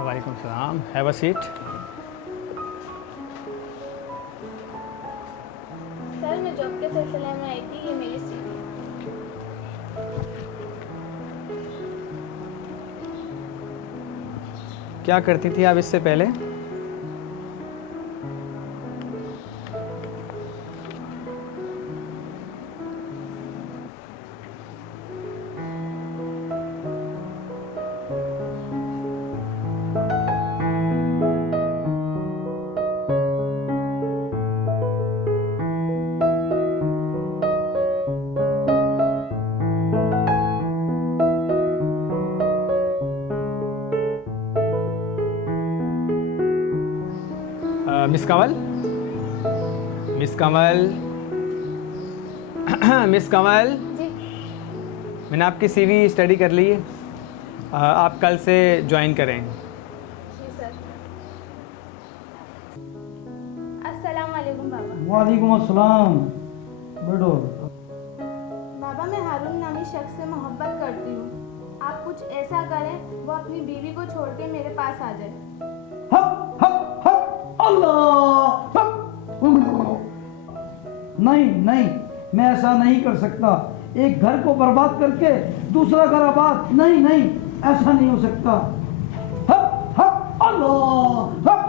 वालेकुम सलाम। Have a seat. Sir मैं जॉब के सिलसिले में आई थी, ये मेरी सीट। क्या करती थी आप इससे पहले? Miss Kanwal, miss Kanwal, miss Kanwal, ji मैंने आपकी सीवी स्टडी कर ली है। आप कल से ज्वाइन करें। जी सर। अस्सलाम वालेकुम बाबा। वालेकुम अस्सलाम। बैठो। बाबा मैं हारून नामी शख्स से मोहब्बत करती हूँ। आप कुछ ऐसा करें वो अपनी बीवी को छोड़ के मेरे पास आ जाए। हक हक हक अल्लाह हक। नहीं नहीं, मैं ऐसा नहीं कर सकता। एक घर को बर्बाद करके दूसरा घर आबाद, नहीं नहीं, ऐसा नहीं हो सकता। हक हक अल्लाह हक।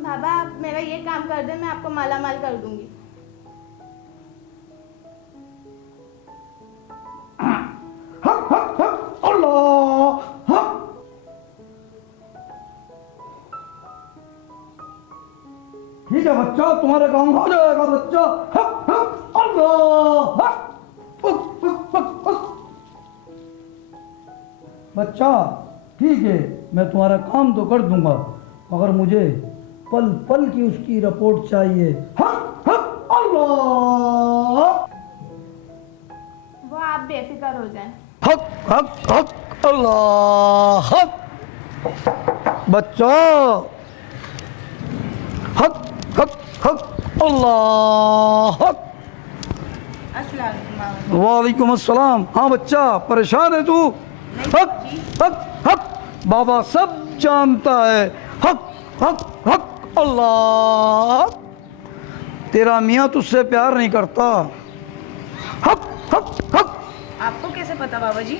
बाबा आप मेरा ये काम कर दें, मैं आपको माला माल कर दूंगी। हक हक हक अल्लाह हक। ठीक है बच्चा, तुम्हारा काम हो जाएगा बच्चा। हक हक अल्लाह हक। हक, हक, हक, हक। बच्चा ठीक है, मैं तुम्हारा काम तो कर दूंगा, मगर मुझे पल पल की उसकी रिपोर्ट चाहिए। हक हक अल्लाह। वो आप बेफिक्र हो जाएं। हक हक हक अल्लाह हक। बच्चा हक हक हक अल्लाह हक। अस्सलाम वालेकुम बाबा। वालेकुम अस्सलाम। हाँ बच्चा, परेशान है तू? हक हक हक। बाबा सब जानता है। हक हक हक अल्लाह। तेरा मियाँ तुझसे प्यार नहीं करता। हक हक हक। आपको कैसे पता बाबा जी?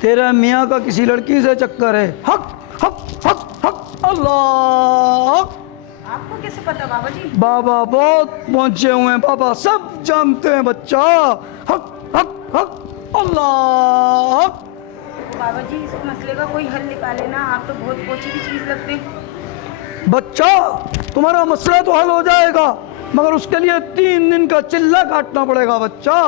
तेरा मियाँ का किसी लड़की से चक्कर है। हक हक हक हक अल्लाह। आपको कैसे पता बाबा जी? बाबा बहुत पहुंचे हुए हैं, बाबा सब जानते हैं बच्चा। हक हक हक अल्लाह। तो बाबा जी इस मसले का कोई हल निकाले ना, आप तो बहुत पोची की चीज लगते हैं। बच्चा तुम्हारा मसला तो हल हो जाएगा, मगर उसके लिए 3 दिन का चिल्ला काटना पड़ेगा बच्चा,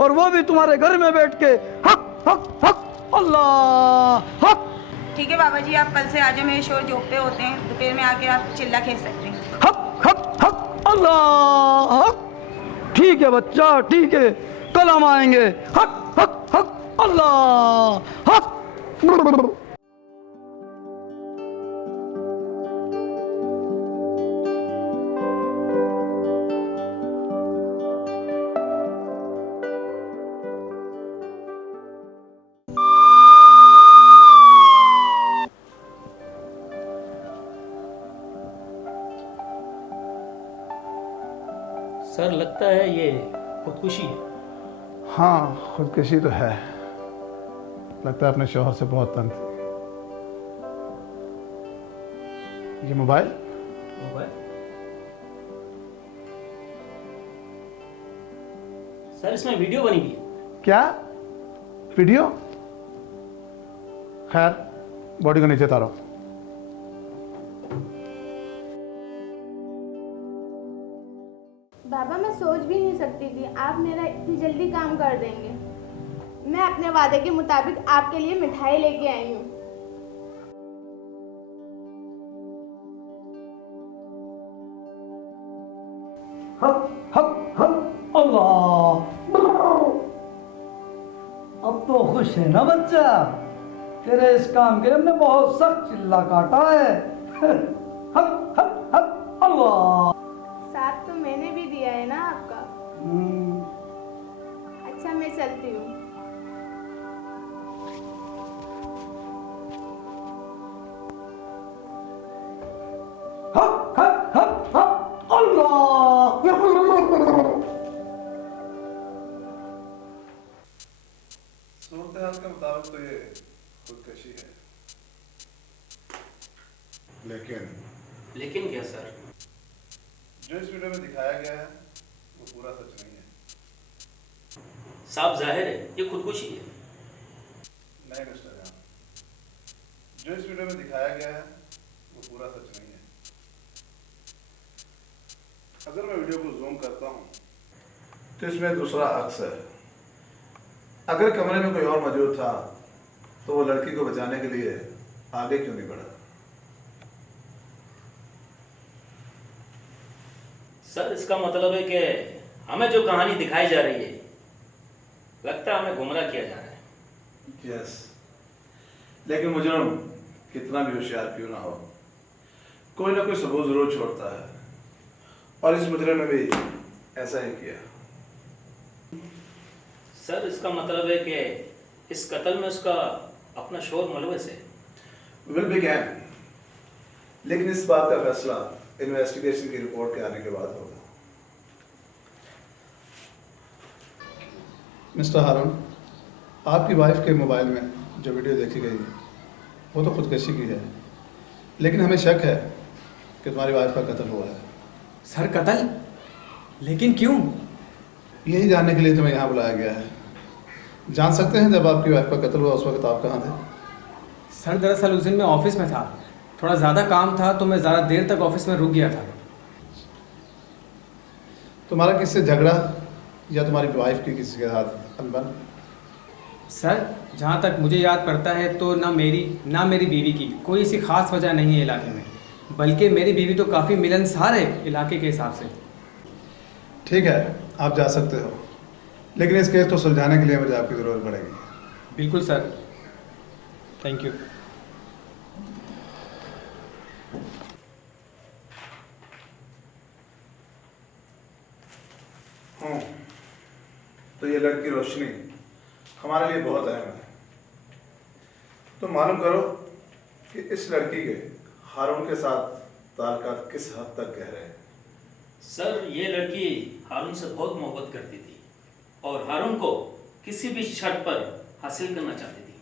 और वो भी तुम्हारे घर में बैठ के। हक हक हक अल्लाह हक। ठीक है बाबा जी, आप कल से आ जाए, मेरे शोर जॉब पे होते हैं, दोपहर में आके आप चिल्ला खेल सकते हैं। हक हक हक अल्लाह हक। ठीक है बच्चा, ठीक है, कल हम आएंगे। हक हक हक अल्लाह हक। सर लगता है ये खुदकुशी है। हाँ, खुदकुशी तो है। लगता है अपने शौहर से बहुत तंग थी। ये मोबाइल सर इसमें वीडियो बनी हुई है। क्या वीडियो? खैर, बॉडी को नीचे उतारो। बाबा मैं सोच भी नहीं सकती थी आप मेरा इतनी जल्दी काम कर देंगे। मैं अपने वादे के मुताबिक आपके लिए मिठाई लेके आई हूँ। हक हक हक अल्लाह। अब तो खुश है ना बच्चा? तेरे इस काम के लिए हमने बहुत सख्त चिल्ला काटा है। हक हक हक अल्लाह। साथ तो मैंने भी दिया है ना आपका। अच्छा मैं चलती हूँ। हक हक हक हक अल्लाह। सूरत हाल के मुताबिक तो ये खुदकशी है, लेकिन क्या सर? जो इस वीडियो में दिखाया गया है वो पूरा सच नहीं है। साफ जाहिर है ये खुदकुशी है। नहीं मिस्टर जान, जो इस वीडियो में दिखाया गया है वो पूरा सच नहीं है। अगर मैं वीडियो को जूम करता हूँ तो इसमें दूसरा अक्स है। अगर कमरे में कोई और मौजूद था तो वो लड़की को बचाने के लिए आगे क्यों नहीं बढ़ा? सर इसका मतलब है कि हमें जो कहानी दिखाई जा रही है लगता है हमें गुमराह किया जा रहा है। यस, लेकिन मुजरम कितना भी होशियार क्यों ना हो, कोई ना कोई सबूत जरूर छोड़ता है, और इस मुजरम ने भी ऐसा ही किया। सर इसका मतलब है कि इस कत्ल में उसका अपना शोर मुलविस है। विल बिगैन, लेकिन इस बात का फैसला इन्वेस्टिगेशन की रिपोर्ट के आने के बाद होगा। मिस्टर हारून, आपकी वाइफ के मोबाइल में जो वीडियो देखी गई वो तो खुदकशी की है, लेकिन हमें शक है कि तुम्हारी वाइफ का कत्ल हुआ है। सर कत्ल? लेकिन क्यों? यही जानने के लिए तुम्हें यहाँ बुलाया गया है। जान सकते हैं जब आपकी वाइफ का कत्ल हुआ उस वक्त आप कहाँ थे? सर दरअसल उस दिन मैं ऑफिस में था, थोड़ा ज़्यादा काम था तो मैं ज़्यादा देर तक ऑफिस में रुक गया था। तुम्हारा किससे झगड़ा या तुम्हारी वाइफ की किसी के साथ अनबन? सर जहाँ तक मुझे याद पड़ता है तो ना मेरी बीवी की कोई ऐसी खास वजह नहीं है इलाके में, बल्कि मेरी बीवी तो काफ़ी मिलनसार है इलाके के हिसाब से। ठीक है, आप जा सकते हो, लेकिन इस केस को सुलझाने के लिए मुझे आपकी ज़रूरत पड़ेगी। बिल्कुल सर, थैंक यू। तो ये लड़की रोशनी हमारे लिए बहुत अहम है। तो मालूम करो कि इस लड़की के हारून के साथ ताल्लुकात किस हद तक गहरे हैं। सर ये लड़की हारून से बहुत मोहब्बत करती थी और हारून को किसी भी शर्त पर हासिल करना चाहती थी।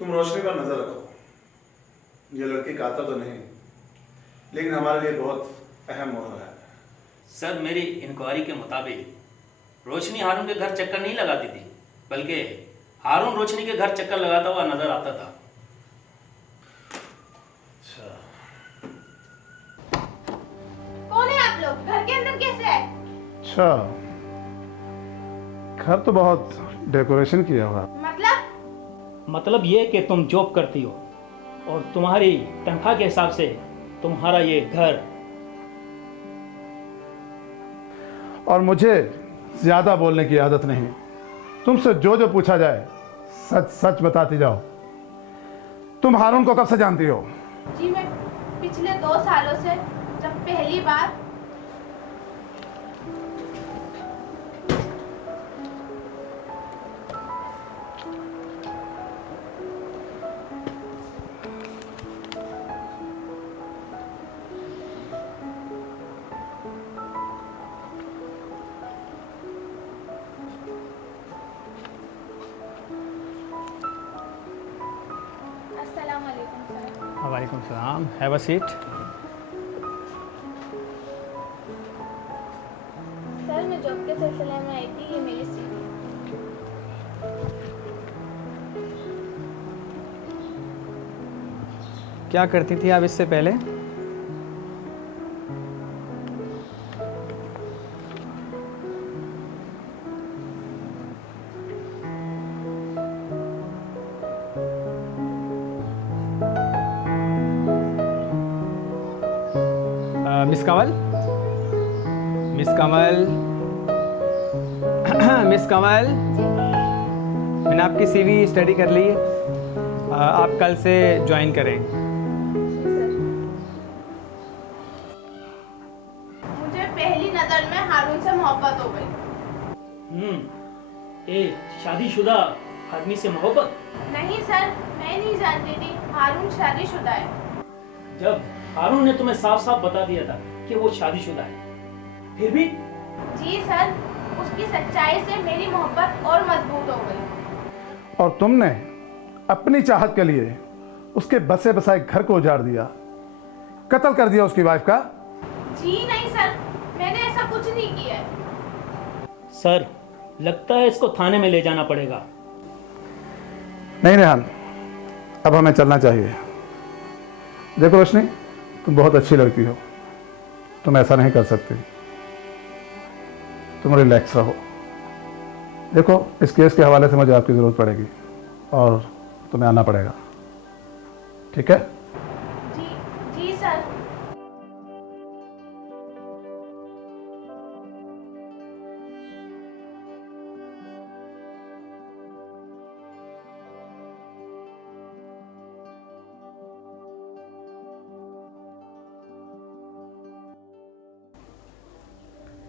तुम रोशनी पर नजर रखो। ये लड़की काता तो नहीं, लेकिन हमारे लिए बहुत अहम मोहर है। सर मेरी इंक्वायरी के मुताबिक रोशनी हारून के घर चक्कर नहीं लगाती थी, बल्कि हारून रोशनी के घर चक्कर लगाता हुआ नजर आता था। कौन है आप लोग? घर के अंदर कैसे है? अच्छा, घर तो बहुत डेकोरेशन किया हुआ। मतलब ये कि तुम जॉब करती हो और तुम्हारी तनख्वाह के हिसाब से तुम्हारा ये घर। और मुझे ज्यादा बोलने की आदत नहीं। तुमसे जो जो पूछा जाए सच सच बताती जाओ। तुम हारून को कब से जानती हो? जी मैं पिछले 2 सालों से, जब पहली बार वालेकुम सलाम, हैव अ सीट। सर मैं जॉब के सिलसिले में आई थी, ये मेरी सीवी। क्या करती थी आप इससे पहले? मिस कमल, मिस कमल, मिस कमल, मैंने आपकी सीवी स्टडी कर ली है, आप कल से ज्वाइन करें। मुझे पहली नज़र में हारून से मोहब्बत हो गई। शादीशुदा आदमी से मोहब्बत? नहीं सर, मैं नहीं जानती थी हारून शादीशुदा है। जब हारून ने तुम्हें साफ साफ बता दिया था कि वो शादीशुदा है, फिर भी? जी सर, उसकी सच्चाई से मेरी मोहब्बत और मजबूत हो गई। और तुमने अपनी चाहत के लिए उसके बसे बसाए घर को उजाड़ दिया, कत्ल कर दिया उसकी वाइफ का। जी नहीं सर, मैंने ऐसा कुछ नहीं किया है। सर, लगता है इसको थाने में ले जाना पड़ेगा। नहीं रेहान, अब हमें चलना चाहिए। देखो रोशनी, तुम बहुत अच्छी लड़की हो, तुम ऐसा नहीं कर सकती। तुम रिलैक्स रहो। देखो, इस केस के हवाले से मुझे आपकी ज़रूरत पड़ेगी और तुम्हें आना पड़ेगा, ठीक है? जी जी सर।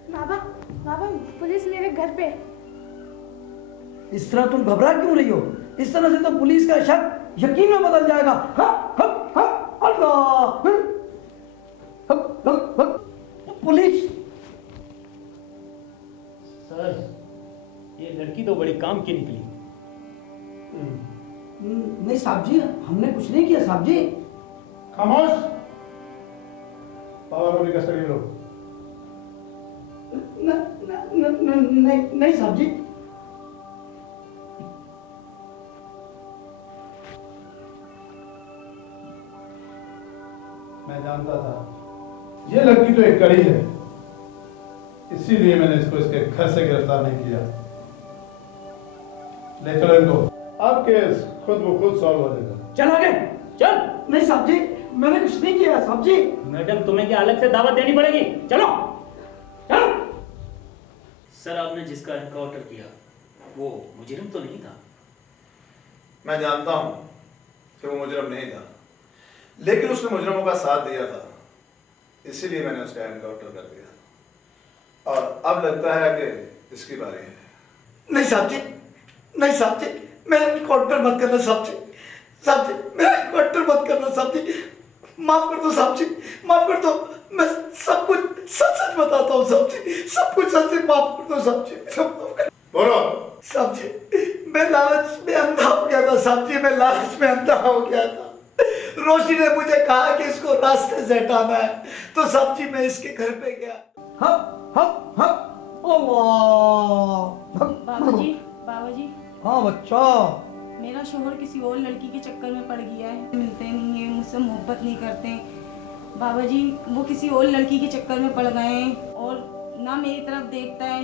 बाबा, बाबा, पुलिस मेरे घर पे। इस तरह तुम घबरा क्यों रही हो? इस तरह से तो पुलिस का शक यकीन में बदल जाएगा। अल्लाह, पुलिस। सर, ये लड़की तो बड़ी काम की निकली। नहीं साहब जी, हमने कुछ नहीं किया साहब जी। खामोश। पावर अपनी कस्टडी में लो। नहीं साहब जी। मैं जानता था ये लड़की तो एक कड़ी है, इसीलिए मैंने इसको इसके घर से गिरफ्तार नहीं किया। ले चलो इनको, अब केस खुद ब खुद सॉल्व हो जाएगा। चल आगे चल। नहीं साहब जी, मैंने कुछ नहीं किया साहब जी। मैडम, तुम्हें क्या अलग से दावत देनी पड़ेगी? चलो चलो। सर, आपने जिसका एनकाउंटर किया वो मुजरिम तो नहीं था? मैं जानता हूं कि वो मुजरिम नहीं था, लेकिन उसने मुजरिमों का साथ दिया था, इसीलिए मैंने उसका एनकाउंटर कर दिया। और अब लगता है कि इसकी बारी है। नहीं साहब जी, नहीं साहब जी, मेरा एनकाउंटर मत करना साहब जी। साहब जी, मेरा एनकाउंटर मत करना साहब जी। माफ कर दो साहब जी, माफ कर दो। मैं सब कुछ सच सच बताता हूँ साहब जी, सब कुछ सच सच। माफ कर दो साहब जी। बोलो साहब जी, मैं लालच में अंधा हो गया था साहब जी, मैं लालच में अंधा हो गया था। रोशनी ने मुझे कहा कि इसको रास्ते से हटाना है, तो साहब जी मैं इसके घर पे गया। बाबा जी, हाँ बच्चा। मेरा शोहर किसी और लड़की के चक्कर में पड़ गया है, मिलते नहीं है, मुझसे मोहब्बत नहीं करते। बाबा जी, वो किसी और लड़की के चक्कर में पड़ गए हैं और ना मेरी तरफ देखता है।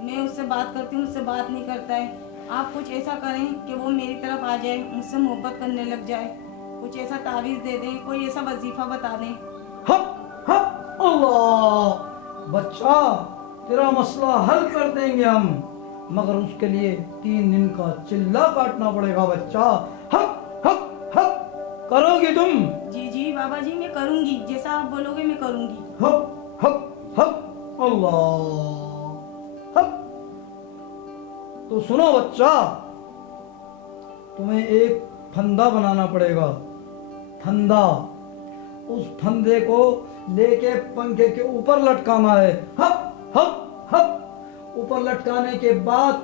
मैं उससे बात करती हूँ, मुझसे बात नहीं करता है। आप कुछ ऐसा करें कि वो मेरी तरफ आ जाए, मुझसे मोहब्बत करने लग जाए। कुछ ऐसा तावीज़ दे दें, कोई ऐसा वजीफा बता दें। अल्लाह, बच्चा तेरा मसला हल कर देंगे हम, मगर उसके लिए 3 दिन का चिल्ला काटना पड़ेगा बच्चा। हक हक हक करोगी तुम? जी जी बाबा जी, मैं करूँगी, जैसा आप बोलोगे मैं करूँगी। हक हक हक अल्लाह हक। तो सुनो बच्चा, तुम्हें एक फंदा बनाना पड़ेगा, फंदा। उस फंदे को लेके पंखे के ऊपर लटकाना है। हक हक हक। ऊपर लटकाने के बाद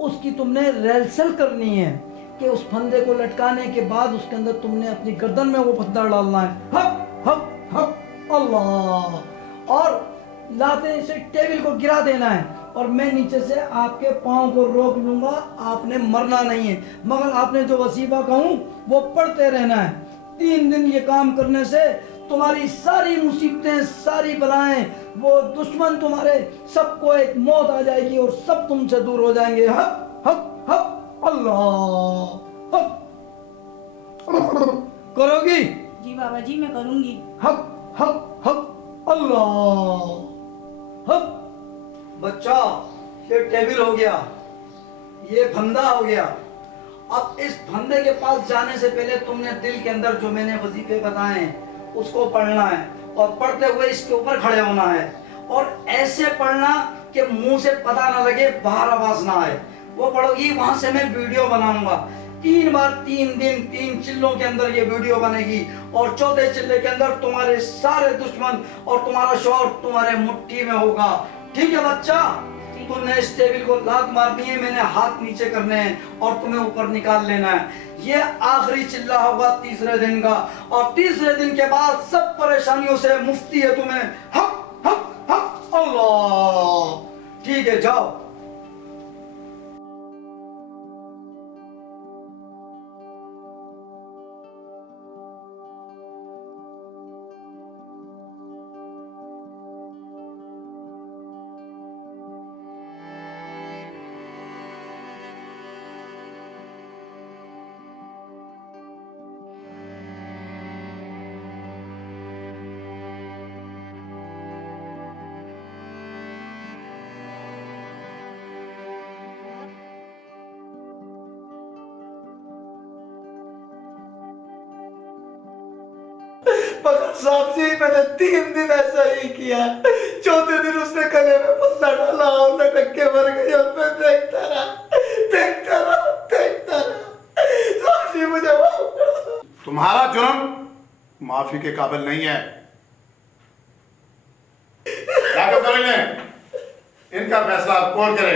उसकी तुमने रेलसेल करनी है कि उस फंदे को लटकाने के बाद उसके अंदर तुमने अपनी गर्दन में वो फंदा डालना है। हक हक हक अल्लाह। और लाते से टेबल को गिरा देना है और मैं नीचे से आपके पाँव को रोक लूंगा। आपने मरना नहीं है, मगर आपने जो वसीफा कहूँ वो पढ़ते रहना है। 3 दिन ये काम करने से तुम्हारी सारी मुसीबतें, सारी बलाएं, वो दुश्मन तुम्हारे, सबको एक मौत आ जाएगी और सब तुमसे दूर हो जाएंगे। हक हक हक अल्लाह हक। करोगी? जी बाबा जी, मैं करूँगी। हक हक हक अल्लाह हक। बच्चा, ये टेबल हो गया, ये फंदा हो गया, अब इस फंदे के पास जाने से पहले तुमने दिल के अंदर जो मैंने वजीफे बताए हैं उसको पढ़ना है, और पढ़ते हुए इसके ऊपर खड़े होना है, और ऐसे पढ़ना कि मुंह से पता ना लगे, बाहर आवाज ना आए। वो पढ़ोगी, वहां से मैं वीडियो बनाऊंगा 3 बार 3 दिन 3 चिल्लों के अंदर ये वीडियो बनेगी, और चौथे चिल्ले के अंदर तुम्हारे सारे दुश्मन और तुम्हारा शौहर तुम्हारे मुट्ठी में होगा। ठीक है बच्चा? तुमने इस टेबल को लात मारनी है, मैंने हाथ नीचे करने हैं और तुम्हें ऊपर निकाल लेना है। ये आखिरी चिल्ला होगा तीसरे दिन का, और तीसरे दिन के बाद सब परेशानियों से मुक्ति है तुम्हें। हक हक हक अल्लाह। ठीक है, जाओ। मगर साहब जी, मैंने 3 दिन ऐसा ही किया। चौथे दिन उसने गले में पल्ला डाला और लटक के मर गई, और मैं देखता रहा। साहब जी, मुझे माफ कर दो। तुम्हारा जुर्म माफी के काबिल नहीं है। क्या करेंगे? इनका फैसला कोर्ट करे।